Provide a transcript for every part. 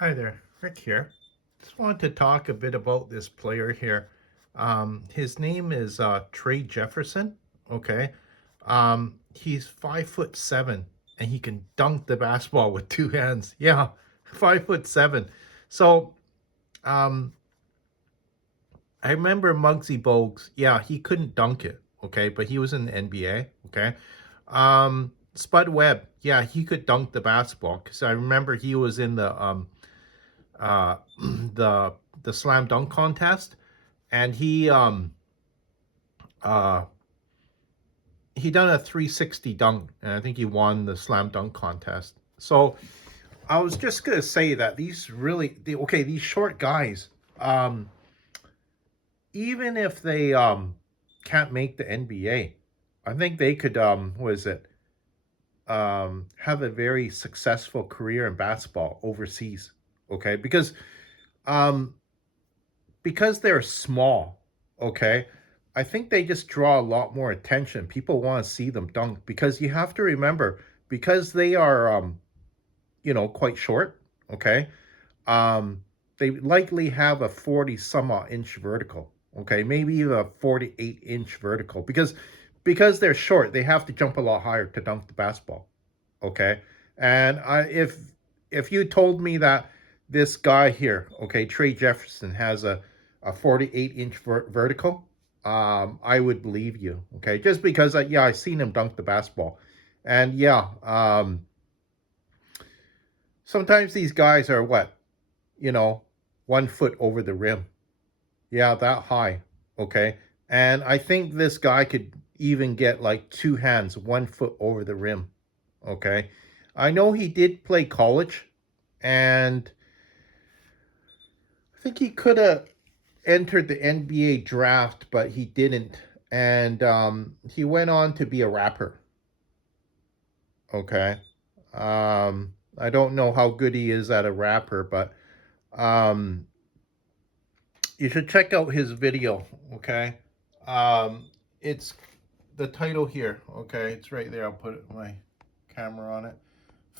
Hi there, Rick here. Just wanted to talk a bit about this player here. His name is Trey Jefferson. Okay, he's 5'7" and he can dunk the basketball with two hands. Yeah, 5'7". So um, I remember Muggsy Bogues. Yeah, he couldn't dunk it. Okay, but he was in the NBA. Okay, Spud Webb. Yeah, he could dunk the basketball because I remember he was in uh, the the slam dunk contest, and uh, he done a 360 dunk, and I think he won the slam dunk contest. So I was just gonna say that these short guys, um, even if they can't make the NBA, I think they could what is it have a very successful career in basketball overseas. Okay, um because they're small, okay, I think they just draw a lot more attention. People want to see them dunk because you have to remember, because they are quite short, okay? Um they likely have a 40 some odd inch vertical, okay? Maybe even a 48-inch vertical because they're short, they have to jump a lot higher to dunk the basketball, okay? And if you told me that this guy here, okay, Trey Jefferson, has a 48-inch vertical, I would believe you, okay? Just because, yeah, I seen him dunk the basketball, and yeah, sometimes these guys are what, you know, 1 foot over the rim, yeah, that high, okay, and I think this guy could even get like two hands 1 foot over the rim, okay. I know he did play college, and I think he could have entered the NBA draft, but he didn't. And he went on to be a rapper. Okay. I don't know how good he is at a rapper, but um, you should check out his video. Okay. It's the title here. Okay. It's right there. I'll put my camera on it.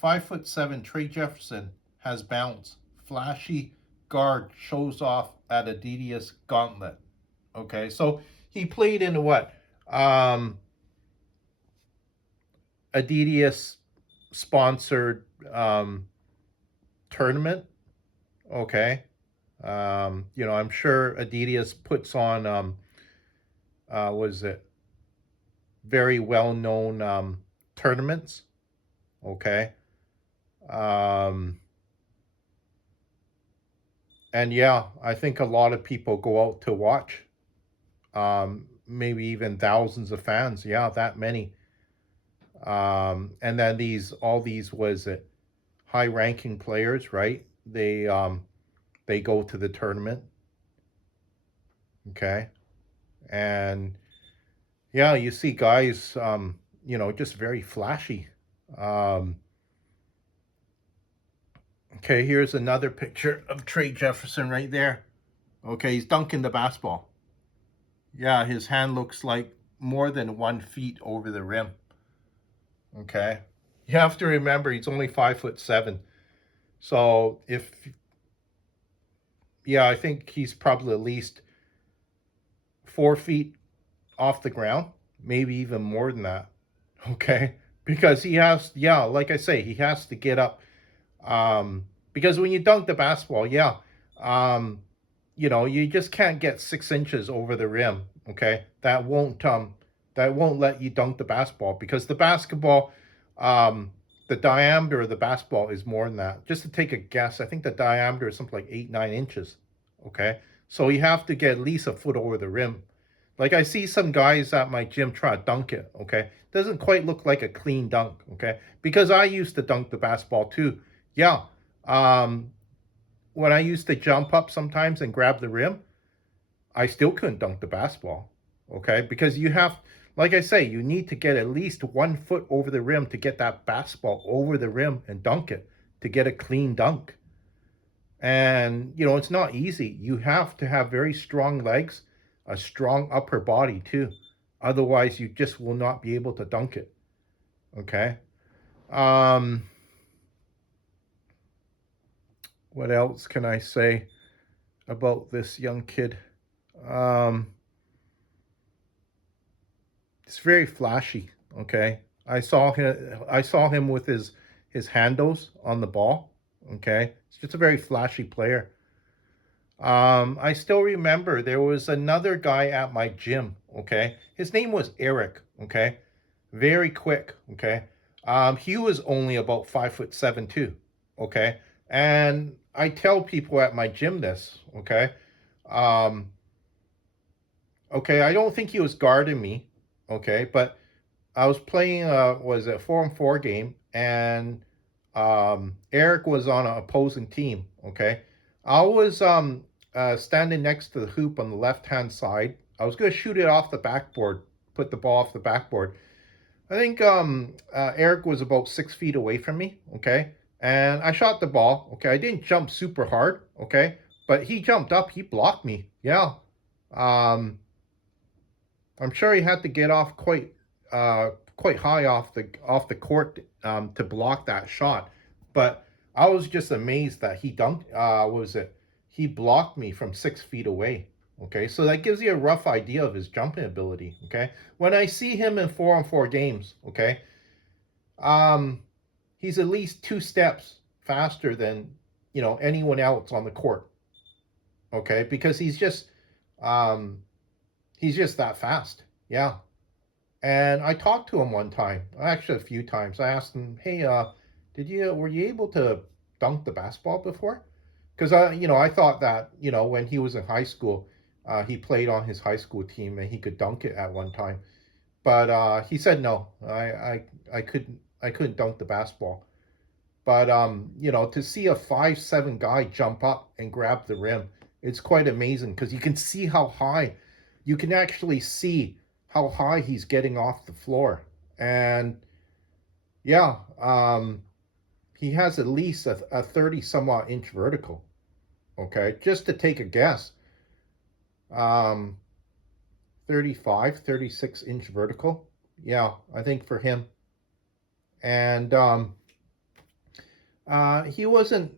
5'7" Trey Jefferson has bounce. Flashy guard shows off at Adidas Gauntlet. Okay, so he played in what? Um, Adidas sponsored tournament. Okay, I'm sure Adidas puts on was it very well known tournaments. Okay, um, and yeah, I think a lot of people go out to watch. Maybe even thousands of fans. Yeah, that many. And then all these was it high ranking players, right? They go to the tournament, okay, and yeah, you see guys, just very flashy. Um, okay, here's another picture of Trey Jefferson right there. Okay, he's dunking the basketball. Yeah, his hand looks like more than 1 feet over the rim. Okay, you have to remember he's only 5'7". So if yeah, I think he's probably at least 4 feet off the ground, maybe even more than that. Okay, because he has, yeah, like I say, he has to get up. Because when you dunk the basketball, yeah, um, you just can't get 6 inches over the rim. Okay, that won't let you dunk the basketball because um, the diameter of the basketball is more than that. Just to take a guess, I think the diameter is something like 8, 9 inches. Okay, so you have to get at least a foot over the rim. Like I see some guys at my gym try to dunk it. Okay, doesn't quite look like a clean dunk. Okay, because I used to dunk the basketball too. Yeah, um, when I used to jump up sometimes and grab the rim, I still couldn't dunk the basketball. Okay, because like I say, you need to get at least 1 foot over the rim to get that basketball over the rim and dunk it to get a clean dunk. And it's not easy. You have to have very strong legs, a strong upper body too. Otherwise, you just will not be able to dunk it. Okay. Um, What else can I say about this young kid? Um, it's very flashy. Okay, I saw him with his handles on the ball. Okay, it's just a very flashy player. I still remember there was another guy at my gym. Okay, his name was Eric. Okay, very quick. Okay, he was only about 5'7" too. Okay, and I tell people at my gym this. Okay, um, okay, I don't think he was guarding me. Okay, but I was playing was a 4-on-4 game, and Eric was on an opposing team. Okay, I was standing next to the hoop on the left hand side. I was going to shoot it off the backboard, put the ball off the backboard. I think Eric was about 6 feet away from me. Okay, and I shot the ball. Okay, I didn't jump super hard. Okay, but he jumped up. He blocked me. Yeah. Um, I'm sure he had to get off quite high off the court to block that shot. But I was just amazed that he dunked. What was it? He blocked me from 6 feet away. Okay, so that gives you a rough idea of his jumping ability. Okay, when I see him in 4-on-4 games, okay, um, he's at least 2 steps faster than anyone else on the court. Okay, because um, he's just that fast. Yeah. And I talked to him one time, actually a few times. I asked him, "Hey, were you able to dunk the basketball before?" Because I thought that when he was in high school, he played on his high school team and he could dunk it at one time. But he said no, I couldn't dunk the basketball. But to see a 5'7" guy jump up and grab the rim, it's quite amazing because you can see how high, you can actually see how high he's getting off the floor. And yeah, he has at least a 30 some odd inch vertical. Okay, just to take a guess, um, 35, 36 inch vertical. Yeah, I think for him. And he wasn't.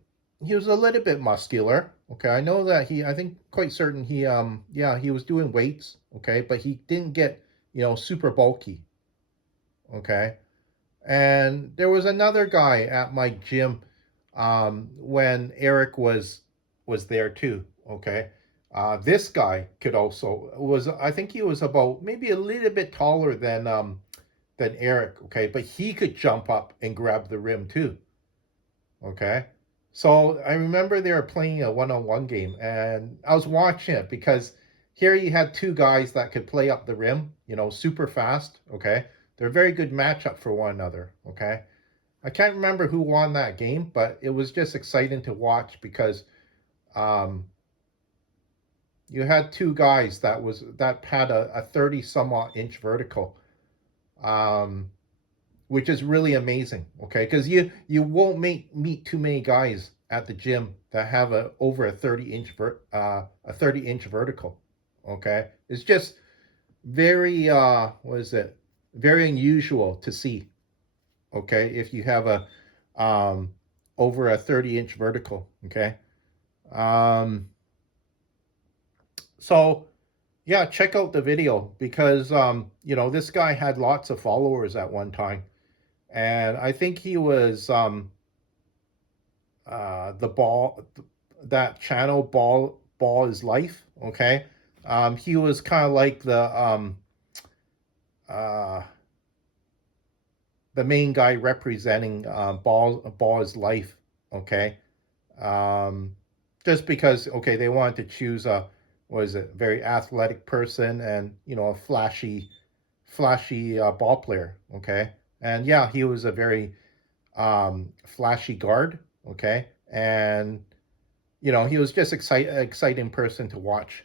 He was a little bit muscular. Okay, I know that I think quite certain yeah, he was doing weights. Okay, but he didn't get super bulky. Okay, and there was another guy at my gym when Eric was there too. Okay, this guy could also was I think he was about maybe a little bit taller than Eric. Okay, but he could jump up and grab the rim too. Okay. So I remember they were playing a one-on-one game, and I was watching it because here you had two guys that could play up the rim, super fast. Okay. They're a very good matchup for one another. Okay. I can't remember who won that game, but it was just exciting to watch because um, you had two guys that had a 30 some odd inch vertical. Um, which is really amazing. Okay, because you won't meet too many guys at the gym that have a over a 30 inch vertical. Okay, it's just very what is it? Very unusual to see. Okay, if you have a um over a 30-inch vertical. Okay, um, so yeah, check out the video because this guy had lots of followers at one time, and I think he was the ball that channel ball is life. Okay, he was kind of like uh, the main guy representing ball is life. Okay, um, just because they wanted to choose a was it very athletic person and a flashy ball player. Okay, and yeah, he was a very flashy guard. Okay, and he was just exciting person to watch.